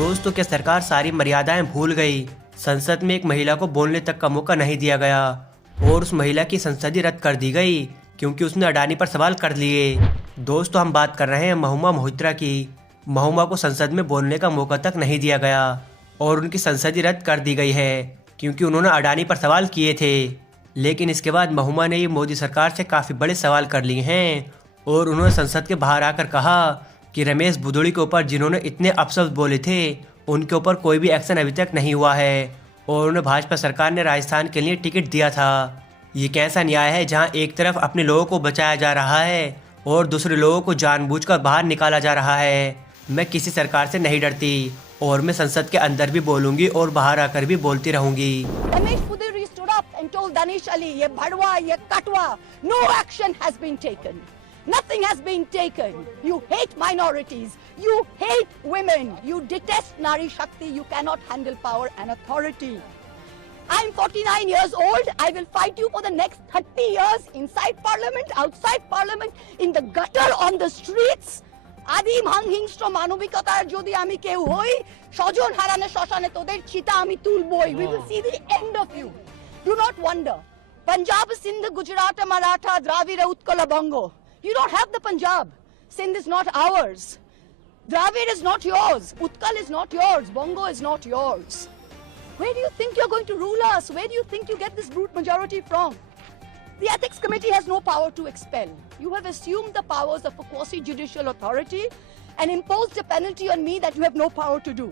दोस्तों क्या सरकार सारी मर्यादाएं भूल गई। संसद में एक महिला को बोलने तक का मौका नहीं दिया गया और उस महिला की संसदीय रद्द कर दी गई क्योंकि उसने अडानी पर सवाल कर लिए। दोस्तों हम बात कर रहे हैं महुआ मोहित्रा की। महुआ को संसद में बोलने का मौका तक नहीं दिया गया और उनकी संसदीय रद्द कर दी गई है क्योंकि उन्होंने अडानी पर सवाल किए थे। लेकिन इसके बाद महुआ ने ये मोदी सरकार से काफ़ी बड़े सवाल कर लिए हैं और उन्होंने संसद के बाहर आकर कहा कि रमेश बुदोड़ी के ऊपर जिन्होंने इतने अपशब्द बोले थे उनके ऊपर कोई भी एक्शन अभी तक नहीं हुआ है और उन्हें भाजपा सरकार ने राजस्थान के लिए टिकट दिया था। ये कैसा न्याय है जहां एक तरफ अपने लोगों को बचाया जा रहा है और दूसरे लोगों को जानबूझकर बाहर निकाला जा रहा है। मैं किसी सरकार से नहीं डरती और मैं संसद के अंदर भी बोलूंगी और बाहर आकर भी बोलती रहूंगी। Ramesh Puduri stood up and told Danish Ali, "ये भड़वा, ये कटवा, no action has been taken. Nothing has been taken. You hate minorities. You hate women. You detest Nari Shakti. You cannot handle power and authority. I'm 49 years old. I will fight you for the next 30 years inside parliament, outside parliament, in the gutter, on the streets. আদিম হিংস্র মানবিকতার যদি আমি কেউ হই, স্বজন হারানো শ্মশানে তোদের চিতা আমি তুলবই। We will see the end of you. Do not wonder. Punjab, Sindh, Gujarat, Maratha, Dravida, Utkala, Bongo. You don't have the Punjab. Sindh is not ours. Dravid is not yours. Utkal is not yours. Bongo is not yours. Where do you think you're going to rule us? Where do you think you get this brute majority from? The Ethics Committee has no power to expel. You have assumed the powers of a quasi-judicial authority and imposed a penalty on me that you have no power to do.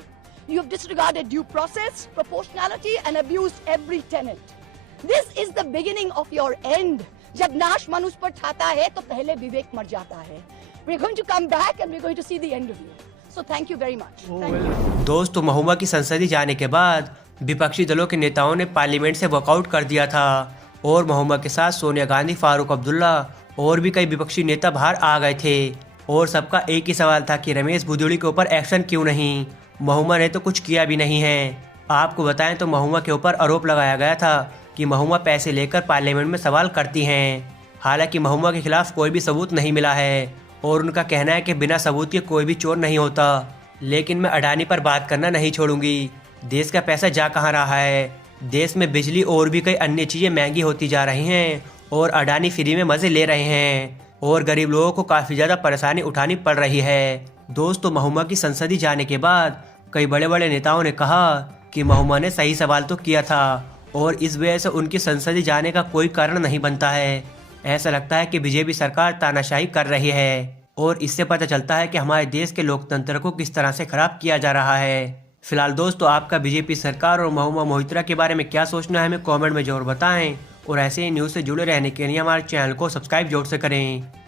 You have disregarded due process, proportionality and abused every tenet. This is the beginning of your end. जब नाश मनुष्य पर छाता है तो पहले विवेक मर जाता है। We're going to come back and we're going to see the end of you. So thank you very much. दोस्तों महुआ की संसदीय जाने के बाद विपक्षी दलों के नेताओं ने पार्लियामेंट से वॉकआउट कर दिया था और महुआ के साथ सोनिया गांधी, फारूक अब्दुल्ला और भी कई विपक्षी नेता बाहर आ गए थे और सबका एक ही सवाल था कि रमेश बुदोड़ी के ऊपर एक्शन क्यों नहीं। महुआ ने तो कुछ किया भी नहीं है। आपको बताएं तो महुआ के ऊपर आरोप लगाया गया था कि महुआ पैसे लेकर पार्लियामेंट में सवाल करती हैं। हालांकि महुआ के खिलाफ कोई भी सबूत नहीं मिला है और उनका कहना है कि बिना सबूत के कोई भी चोर नहीं होता। लेकिन मैं अडानी पर बात करना नहीं छोड़ूंगी। देश का पैसा जा कहाँ रहा है। देश में बिजली और भी कई अन्य चीज़ें महंगी होती जा रही हैं और अडानी फ्री में मज़े ले रहे हैं और गरीब लोगों को काफ़ी ज़्यादा परेशानी उठानी पड़ रही है। दोस्तों महुआ की संसदीय जाने के बाद कई बड़े बड़े नेताओं ने कहा कि महुआ ने सही सवाल तो किया था और इस वजह से उनकी संसदीय जाने का कोई कारण नहीं बनता है। ऐसा लगता है कि बीजेपी सरकार तानाशाही कर रही है और इससे पता चलता है कि हमारे देश के लोकतंत्र को किस तरह से खराब किया जा रहा है। फिलहाल दोस्तों आपका बीजेपी सरकार और महुआ मोहित्रा के बारे में क्या सोचना है हमें कमेंट में जरूर बताएं और ऐसे ही न्यूज़ से जुड़े रहने के लिए हमारे चैनल को सब्सक्राइब जरूर से करें।